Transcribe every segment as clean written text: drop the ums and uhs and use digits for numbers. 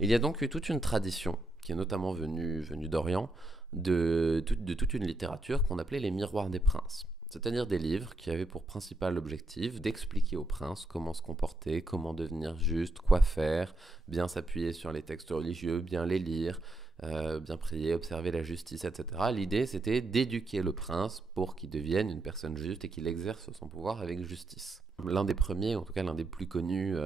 Il y a donc eu toute une tradition, qui est notamment venue d'Orient, de toute une littérature qu'on appelait les miroirs des princes. C'est-à-dire des livres qui avaient pour principal objectif d'expliquer aux princes comment se comporter, comment devenir juste, quoi faire, bien s'appuyer sur les textes religieux, bien les lire, bien prier, observer la justice, etc. L'idée, c'était d'éduquer le prince pour qu'il devienne une personne juste et qu'il exerce son pouvoir avec justice. L'un des premiers, en tout cas l'un des plus connus,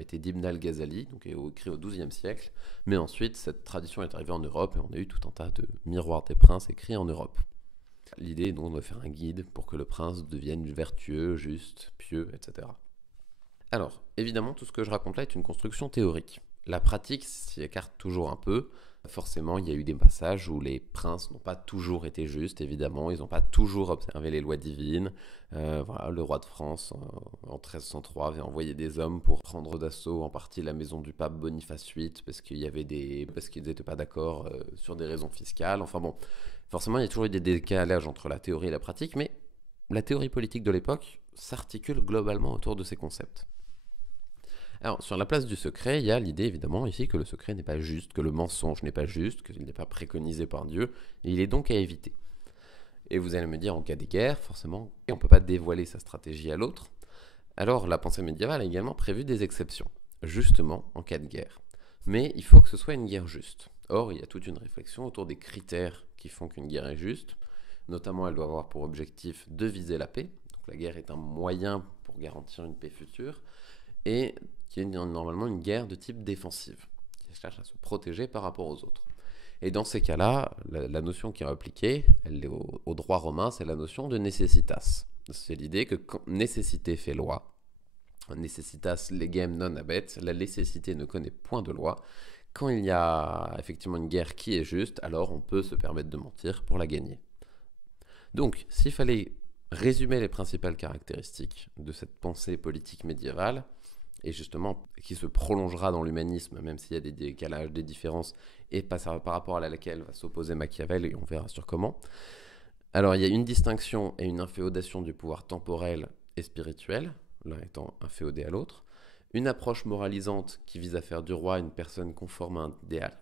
était d'Ibn al-Ghazali, donc écrit au XIIe siècle. Mais ensuite, cette tradition est arrivée en Europe et on a eu tout un tas de miroirs des princes écrits en Europe. L'idée est donc de faire un guide pour que le prince devienne vertueux, juste, pieux, etc. Alors, évidemment, tout ce que je raconte là est une construction théorique. La pratique s'y écarte toujours un peu. Forcément, il y a eu des passages où les princes n'ont pas toujours été justes, évidemment, ils n'ont pas toujours observé les lois divines. Voilà, le roi de France, en 1303, avait envoyé des hommes pour prendre d'assaut en partie la maison du pape Boniface VIII parce qu'ils n'étaient pas d'accord sur des raisons fiscales. Enfin bon, forcément, il y a toujours eu des décalages entre la théorie et la pratique, mais la théorie politique de l'époque s'articule globalement autour de ces concepts. Alors, sur la place du secret, il y a l'idée évidemment ici que le secret n'est pas juste, que le mensonge n'est pas juste, qu'il n'est pas préconisé par Dieu, et il est donc à éviter. Et vous allez me dire, en cas de guerre, forcément, on ne peut pas dévoiler sa stratégie à l'autre. Alors, la pensée médiévale a également prévu des exceptions, justement en cas de guerre. Mais il faut que ce soit une guerre juste. Or, il y a toute une réflexion autour des critères qui font qu'une guerre est juste. Notamment, elle doit avoir pour objectif de viser la paix. Donc, la guerre est un moyen pour garantir une paix future. Et qui est normalement une guerre de type défensive, qui cherche à se protéger par rapport aux autres. Et dans ces cas-là, la notion qui est appliquée, elle est au droit romain, c'est la notion de necessitas. C'est l'idée que quand nécessité fait loi, necessitas legem non habet, la nécessité ne connaît point de loi. Quand il y a effectivement une guerre qui est juste, alors on peut se permettre de mentir pour la gagner. Donc, s'il fallait résumer les principales caractéristiques de cette pensée politique médiévale, et justement qui se prolongera dans l'humanisme, même s'il y a des décalages, des différences, et par rapport à laquelle va s'opposer Machiavel, et on verra sur comment. Alors il y a une distinction et une inféodation du pouvoir temporel et spirituel, l'un étant inféodé à l'autre, une approche moralisante qui vise à faire du roi une personne conforme à un idéal,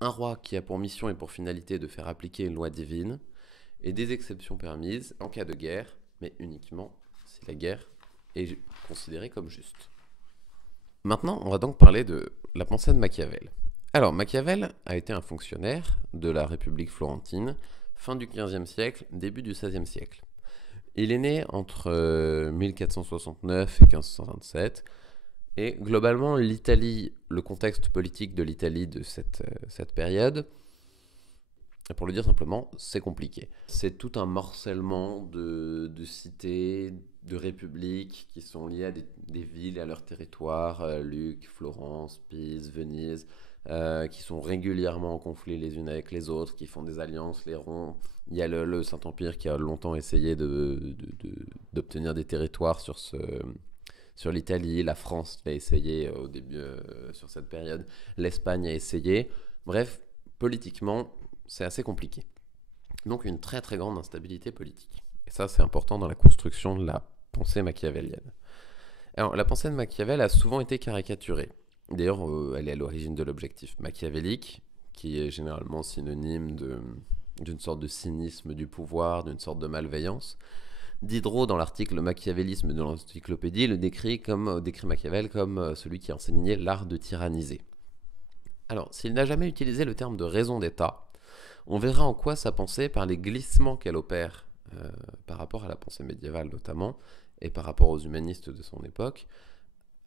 un roi qui a pour mission et pour finalité de faire appliquer une loi divine, et des exceptions permises en cas de guerre, mais uniquement si la guerre est considéré comme juste. Maintenant, on va donc parler de la pensée de Machiavel. Alors, Machiavel a été un fonctionnaire de la République florentine, fin du XVe siècle, début du XVIe siècle. Il est né entre 1469 et 1527, et globalement, l'Italie, le contexte politique de l'Italie de cette période, pour le dire simplement, c'est compliqué. C'est tout un morcellement de cités, de républiques qui sont liées à des villes et à leur territoire, Lucques, Florence, Pise, Venise, qui sont régulièrement en conflit les unes avec les autres, qui font des alliances, les rompent. Il y a le Saint-Empire qui a longtemps essayé d'obtenir des territoires sur l'Italie, la France l'a essayé au début sur cette période, l'Espagne a essayé. Bref, politiquement, c'est assez compliqué. Donc une très très grande instabilité politique. Et ça, c'est important dans la construction de la pensée machiavélienne. Alors, la pensée de Machiavel a souvent été caricaturée. D'ailleurs, elle est à l'origine de l'objectif machiavélique, qui est généralement synonyme d'une sorte de cynisme du pouvoir, d'une sorte de malveillance. Diderot, dans l'article Machiavélisme de l'Encyclopédie, le décrit Machiavel comme celui qui enseignait l'art de tyranniser. Alors, s'il n'a jamais utilisé le terme de raison d'État, on verra en quoi sa pensée, par les glissements qu'elle opère par rapport à la pensée médiévale notamment, et par rapport aux humanistes de son époque,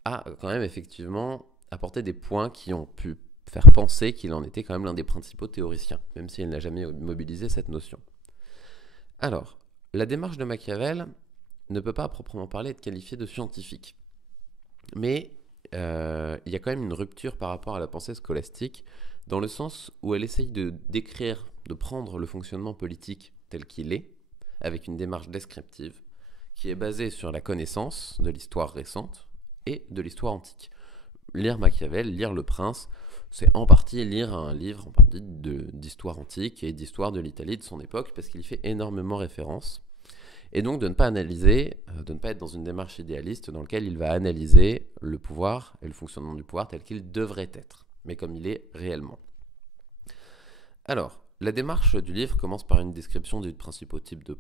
a quand même effectivement apporté des points qui ont pu faire penser qu'il en était quand même l'un des principaux théoriciens, même s'il n'a jamais mobilisé cette notion. Alors, la démarche de Machiavel ne peut pas à proprement parler être qualifiée de scientifique, mais il y a quand même une rupture par rapport à la pensée scolastique, dans le sens où elle essaye de décrire, de prendre le fonctionnement politique tel qu'il est, avec une démarche descriptive, qui est basée sur la connaissance de l'histoire récente et de l'histoire antique. Lire Machiavel, lire Le Prince, c'est en partie lire un livre d'histoire antique et d'histoire de l'Italie de son époque, parce qu'il y fait énormément référence. Et donc de ne pas analyser, de ne pas être dans une démarche idéaliste dans laquelle il va analyser le pouvoir et le fonctionnement du pouvoir tel qu'il devrait être. mais comme il est réellement. Alors, la démarche du livre commence par une description du principotype de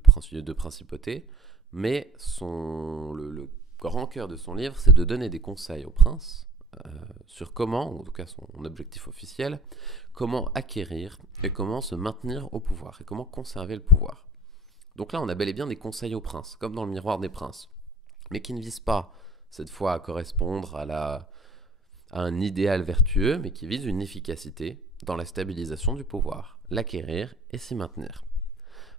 principauté, mais le grand cœur de son livre, c'est de donner des conseils au prince sur comment, ou en tout cas son objectif officiel, comment acquérir et comment se maintenir au pouvoir, et comment conserver le pouvoir. Donc là, on a bel et bien des conseils au prince, comme dans le miroir des princes, mais qui ne visent pas, cette fois, à correspondre à un idéal vertueux, mais qui visent une efficacité dans la stabilisation du pouvoir, l'acquérir et s'y maintenir.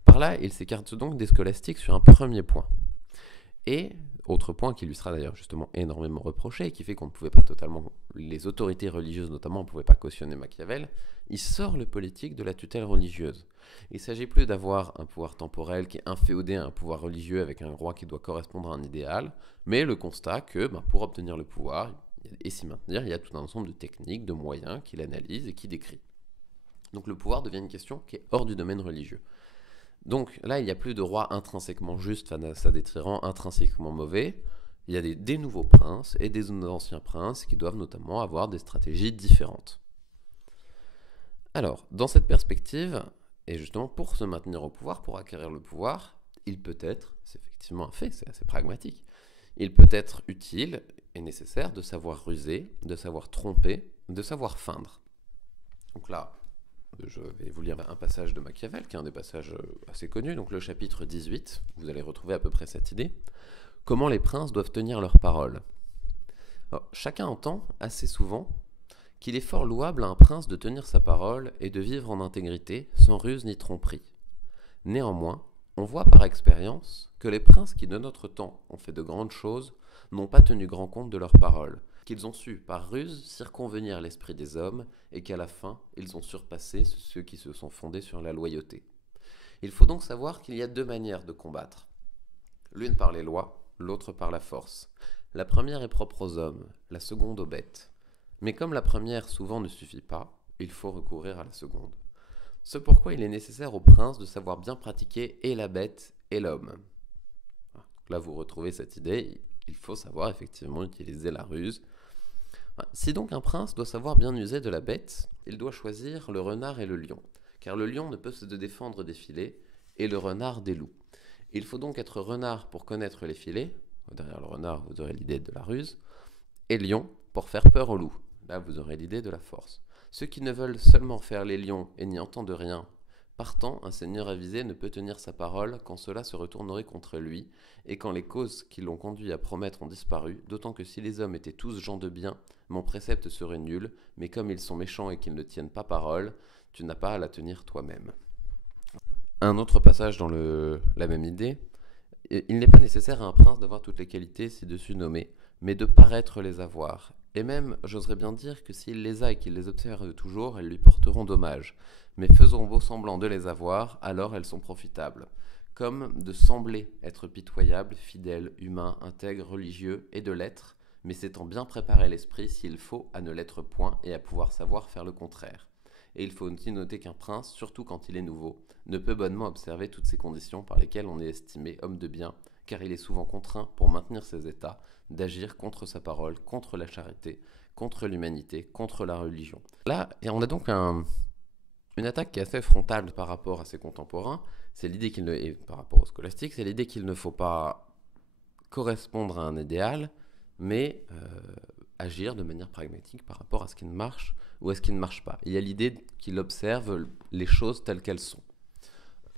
Par là, il s'écarte donc des scolastiques sur un premier point. Et, autre point qui lui sera d'ailleurs justement énormément reproché et qui fait qu'on ne pouvait pas totalement, les autorités religieuses notamment, ne pouvaient pas cautionner Machiavel, il sort le politique de la tutelle religieuse. Il ne s'agit plus d'avoir un pouvoir temporel qui est inféodé à un pouvoir religieux avec un roi qui doit correspondre à un idéal, mais le constat que pour obtenir le pouvoir et s'y maintenir, il y a tout un ensemble de techniques, de moyens qu'il analyse et qu'il décrit. Donc le pouvoir devient une question qui est hors du domaine religieux. Donc là, il n'y a plus de roi intrinsèquement juste face à des tyrans intrinsèquement mauvais. Il y a des nouveaux princes et des anciens princes qui doivent notamment avoir des stratégies différentes. Alors, dans cette perspective, et justement pour se maintenir au pouvoir, pour acquérir le pouvoir, il peut être, c'est effectivement un fait, c'est assez pragmatique, il peut être utile et nécessaire de savoir ruser, de savoir tromper, de savoir feindre. Donc là, je vais vous lire un passage de Machiavel, qui est un des passages assez connus, donc le chapitre 18, vous allez retrouver à peu près cette idée. Comment les princes doivent tenir leur parole. Alors, chacun entend assez souvent qu'il est fort louable à un prince de tenir sa parole et de vivre en intégrité, sans ruse ni tromperie. Néanmoins, on voit par expérience que les princes qui de notre temps ont fait de grandes choses n'ont pas tenu grand compte de leurs paroles, qu'ils ont su, par ruse, circonvenir l'esprit des hommes, et qu'à la fin, ils ont surpassé ceux qui se sont fondés sur la loyauté. Il faut donc savoir qu'il y a deux manières de combattre. L'une par les lois, l'autre par la force. La première est propre aux hommes, la seconde aux bêtes. Mais comme la première souvent ne suffit pas, il faut recourir à la seconde. C'est pourquoi il est nécessaire au prince de savoir bien pratiquer et la bête et l'homme. Là, vous retrouvez cette idée, il faut savoir effectivement utiliser la ruse. Si donc un prince doit savoir bien user de la bête, il doit choisir le renard et le lion, car le lion ne peut se défendre des filets, et le renard des loups. Il faut donc être renard pour connaître les filets, derrière le renard vous aurez l'idée de la ruse, et lion pour faire peur aux loups, là vous aurez l'idée de la force. Ceux qui ne veulent seulement faire les lions et n'y entendent rien, partant, un seigneur avisé ne peut tenir sa parole quand cela se retournerait contre lui, et quand les causes qui l'ont conduit à promettre ont disparu, d'autant que si les hommes étaient tous gens de bien, mon précepte serait nul, mais comme ils sont méchants et qu'ils ne tiennent pas parole, tu n'as pas à la tenir toi-même. Un autre passage dans la même idée, il n'est pas nécessaire à un prince d'avoir toutes les qualités ci-dessus nommées, mais de paraître les avoir. Et même, j'oserais bien dire que s'il les a et qu'il les observe toujours, elles lui porteront dommage. Mais faisons beau semblant de les avoir, alors elles sont profitables. Comme de sembler être pitoyable, fidèle, humain, intègre, religieux, et de l'être, mais s'étant bien préparé l'esprit s'il faut à ne l'être point et à pouvoir savoir faire le contraire. Et il faut aussi noter qu'un prince, surtout quand il est nouveau, ne peut bonnement observer toutes ces conditions par lesquelles on est estimé homme de bien, car il est souvent contraint, pour maintenir ses états, d'agir contre sa parole, contre la charité, contre l'humanité, contre la religion. Là, on a donc une attaque qui est assez frontale par rapport à ses contemporains, c'est l'idée et par rapport aux scolastiques, c'est l'idée qu'il ne faut pas correspondre à un idéal, mais agir de manière pragmatique par rapport à ce qui ne marche ou à ce qui ne marche pas. Il y a l'idée qu'il observe les choses telles qu'elles sont.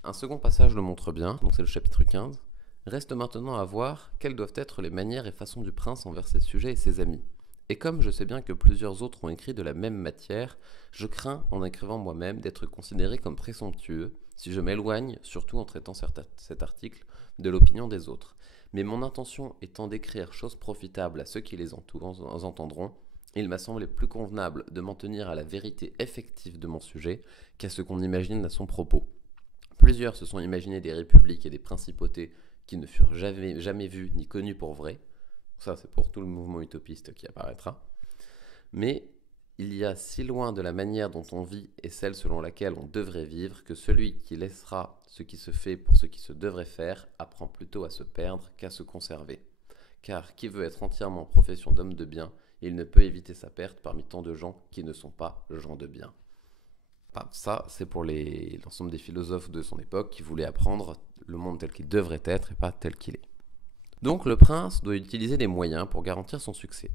Un second passage le montre bien, donc c'est le chapitre 15. Reste maintenant à voir quelles doivent être les manières et façons du prince envers ses sujets et ses amis. Et comme je sais bien que plusieurs autres ont écrit de la même matière, je crains, en écrivant moi-même, d'être considéré comme présomptueux si je m'éloigne, surtout en traitant cet article, de l'opinion des autres. Mais mon intention étant d'écrire choses profitables à ceux qui les entendront, il m'a semblé plus convenable de m'en tenir à la vérité effective de mon sujet qu'à ce qu'on imagine à son propos. Plusieurs se sont imaginés des républiques et des principautés qui ne furent jamais vues ni connues pour vraies. Ça, c'est pour tout le mouvement utopiste qui apparaîtra. Mais il y a si loin de la manière dont on vit et celle selon laquelle on devrait vivre que celui qui laissera ce qui se fait pour ce qui se devrait faire apprend plutôt à se perdre qu'à se conserver. Car qui veut être entièrement en profession d'homme de bien, il ne peut éviter sa perte parmi tant de gens qui ne sont pas gens de bien. Enfin, ça, c'est pour l'ensemble des philosophes de son époque qui voulaient apprendre le monde tel qu'il devrait être et pas tel qu'il est. Donc le prince doit utiliser des moyens pour garantir son succès.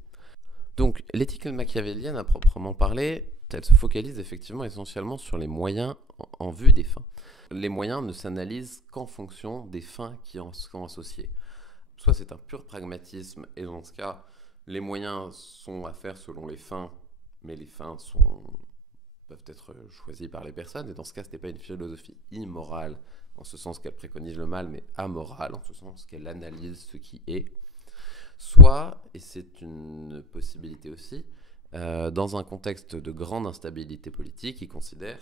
Donc l'éthique machiavélienne à proprement parler, elle se focalise effectivement essentiellement sur les moyens en vue des fins. Les moyens ne s'analysent qu'en fonction des fins qui en sont associées. Soit c'est un pur pragmatisme, et dans ce cas, les moyens sont à faire selon les fins, mais les fins peuvent être choisies par les personnes, et dans ce cas, ce n'est pas une philosophie immorale, en ce sens qu'elle préconise le mal, mais amorale, en ce sens qu'elle analyse ce qui est. Soit, et c'est une possibilité aussi, dans un contexte de grande instabilité politique, il considère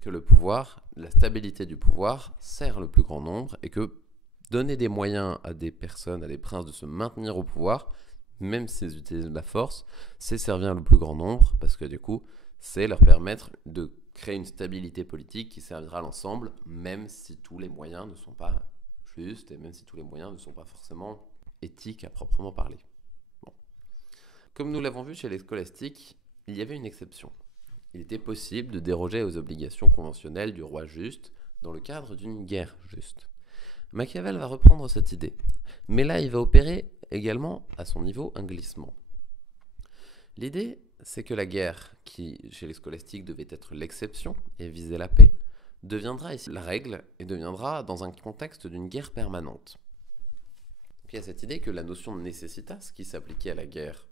que le pouvoir, la stabilité du pouvoir, sert le plus grand nombre, et que donner des moyens à des personnes, à des princes de se maintenir au pouvoir, même s'ils utilisent de la force, c'est servir le plus grand nombre, parce que du coup, c'est leur permettre de créer une stabilité politique qui servira à l'ensemble, même si tous les moyens ne sont pas justes, et même si tous les moyens ne sont pas forcément éthiques à proprement parler. Bon. Comme nous l'avons vu chez les scolastiques, il y avait une exception. Il était possible de déroger aux obligations conventionnelles du roi juste dans le cadre d'une guerre juste. Machiavel va reprendre cette idée, mais là il va opérer également à son niveau un glissement. L'idée, c'est que la guerre, qui chez les scolastiques devait être l'exception et viser la paix, deviendra ici la règle et deviendra dans un contexte d'une guerre permanente. Donc, il y a cette idée que la notion de necessitas, qui s'appliquait à la guerre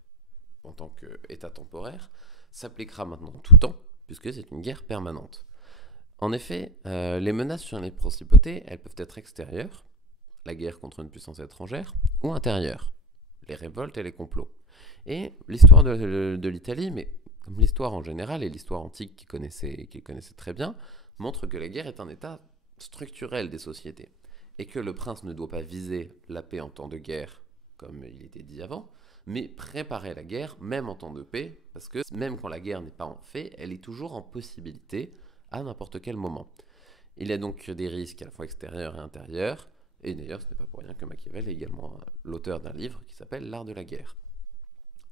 en tant qu'état temporaire, s'appliquera maintenant en tout temps, puisque c'est une guerre permanente. En effet, les menaces sur les principautés, elles peuvent être extérieures, la guerre contre une puissance étrangère, ou intérieures, les révoltes et les complots. Et l'histoire de l'Italie, mais comme l'histoire en général et l'histoire antique qu'il connaissait très bien, montre que la guerre est un état structurel des sociétés, et que le prince ne doit pas viser la paix en temps de guerre, comme il était dit avant, mais préparer la guerre, même en temps de paix, parce que même quand la guerre n'est pas en fait, elle est toujours en possibilité à n'importe quel moment. Il y a donc des risques à la fois extérieurs et intérieurs, et d'ailleurs ce n'est pas pour rien que Machiavel est également l'auteur d'un livre qui s'appelle L'art de la guerre.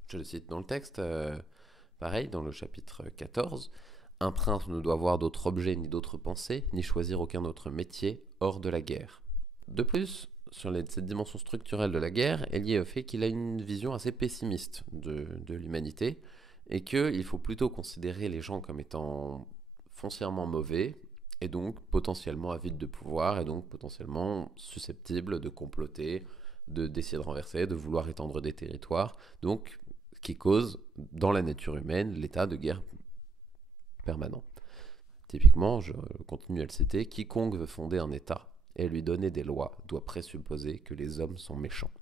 Je le cite dans le texte, pareil, dans le chapitre 14, « Un prince ne doit avoir d'autre objet ni d'autre pensée, ni choisir aucun autre métier hors de la guerre. » De plus, sur cette dimension structurelle de la guerre est liée au fait qu'il a une vision assez pessimiste de l'humanité, et qu'il faut plutôt considérer les gens comme étant foncièrement mauvais, et donc potentiellement avides de pouvoir, et donc potentiellement susceptibles de comploter, d'essayer de renverser, de vouloir étendre des territoires, donc qui cause dans la nature humaine l'état de guerre permanent. Typiquement, je continue à le citer, quiconque veut fonder un état et lui donner des lois doit présupposer que les hommes sont méchants.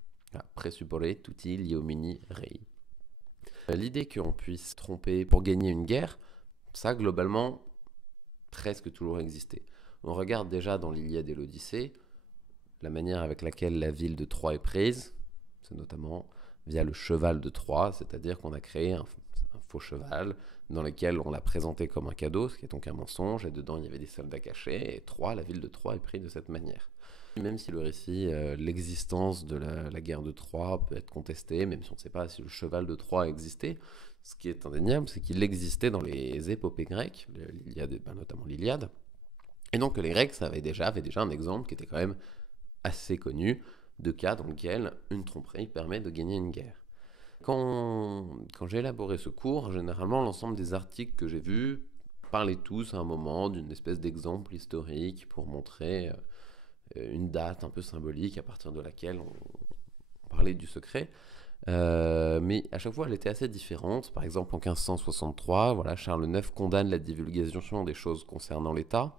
Presupporre tutti gli uomini rei. L'idée qu'on puisse tromper pour gagner une guerre, ça globalement presque toujours existé. On regarde déjà dans l'Iliade et l'Odyssée la manière avec laquelle la ville de Troie est prise, c'est notamment via le cheval de Troie, c'est-à-dire qu'on a créé un faux cheval dans lequel on l'a présenté comme un cadeau, ce qui est donc un mensonge, et dedans il y avait des soldats cachés, et Troie, la ville de Troie est prise de cette manière. Même si le récit, l'existence de la guerre de Troie peut être contestée, même si on ne sait pas si le cheval de Troie existait, ce qui est indéniable, c'est qu'il existait dans les épopées grecques, notamment l'Iliade, et donc les Grecs avaient déjà un exemple qui était quand même assez connu de cas dans lequel une tromperie permet de gagner une guerre. Quand j'ai élaboré ce cours, généralement l'ensemble des articles que j'ai vus parlaient tous à un moment d'une espèce d'exemple historique pour montrer une date un peu symbolique à partir de laquelle on parlait du secret. Mais à chaque fois, elle était assez différente. Par exemple, en 1563, Charles IX condamne la divulgation des choses concernant l'État.